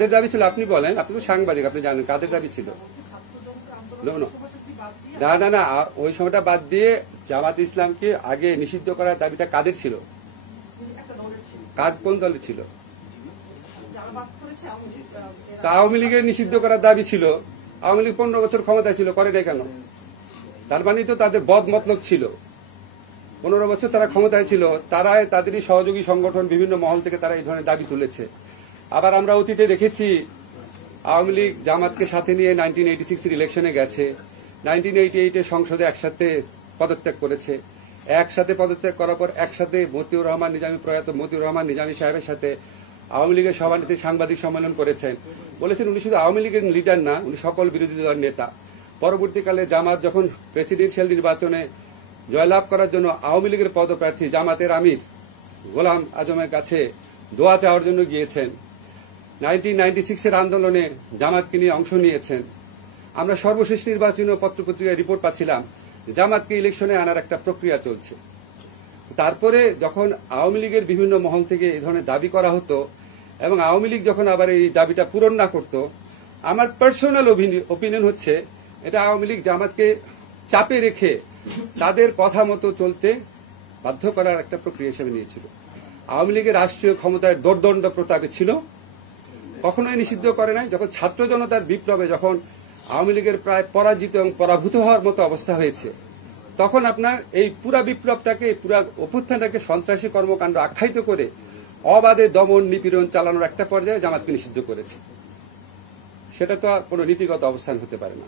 কাদের দাবি ছিল আপনি বলেন, আপনি তো সাংবাদিক, আপনি জানেন কাদের দাবি ছিল। না না না, ওই সময়টা বাদ দিয়ে জামাত ইসলামকে আগে নিষিদ্ধ করার দাবিটা কাদের ছিল? কোন দলের ছিল? তা আওয়ামী লীগের নিষিদ্ধ করার দাবি ছিল। আওয়ামী লীগ 15 বছর ক্ষমতায় ছিল, করে নাই কেন? তার মানে তো তাদের বদ মতলব ছিল। 15 বছর তারা ক্ষমতায় ছিল, তারা তাদেরই সহযোগী সংগঠন বিভিন্ন মহল থেকে তারা এই ধরনের দাবি তুলেছে। আবার আমরা অতীতে দেখেছি আওয়ামী লীগ জামাতকে সাথে নিয়ে 1986 ইলেকশনে গেছে, 1988 সংসদে একসাথে পদত্যাগ করেছে। একসাথে পদত্যাগ করার পর একসাথে মতিউর রহমান নিজামী, প্রয়াত মতিউর রহমান নিজামী সাহেবের সাথে আওয়ামী লীগের সভাপতি সাংবাদিক সম্মেলন করেছেন। বলেছেন উনি শুধু আওয়ামী লীগের লিডার না, উনি সকল বিরোধী দলের নেতা। পরবর্তীকালে জামাত যখন প্রেসিডেন্সিয়াল নির্বাচনে জয়লাভ করার জন্য আওয়ামী লীগের পদপ্রার্থী জামাতের আমির গোলাম আজমের কাছে দোয়া চাওয়ার জন্য গিয়েছেন। 1996 আন্দোলনে জামাতকে নিয়ে অংশ নিয়েছেন। আমরা সর্বশেষ নির্বাচনী পত্রপত্রিকায় রিপোর্ট পাচ্ছিলাম জামাতকে ইলেকশনে আনার একটা প্রক্রিয়া চলছে। তারপরে যখন আওয়ামী লীগের বিভিন্ন মহল থেকে এই ধরনের দাবি করা হতো এবং আওয়ামী লীগ যখন আবার এই দাবিটা পূরণ না করত, আমার পার্সোনাল ওপিনিয়ন হচ্ছে এটা আওয়ামী লীগ জামাতকে চাপে রেখে তাদের কথা মতো চলতে বাধ্য করার একটা প্রক্রিয়া হিসেবে নিয়েছিল। আওয়ামী লীগের রাষ্ট্রীয় ক্ষমতায় দোর্দণ্ড প্রতাপে ছিল, কখনোই নিষিদ্ধ করে নাই। যখন ছাত্র জনতার বিপ্লবে যখন আওয়ামী লীগের প্রায় পরাজিত এবং পরাভূত হওয়ার মতো অবস্থা হয়েছে, তখন আপনার এই পুরা বিপ্লবটাকে, পুরা অভ্যুত্থানটাকে সন্ত্রাসী কর্মকাণ্ড আখ্যায়িত করে অবাধে দমন নিপীড়ন চালানোর একটা পর্যায়ে জামাতকে নিষিদ্ধ করেছে। সেটা তো কোনো নীতিগত অবস্থান হতে পারে না।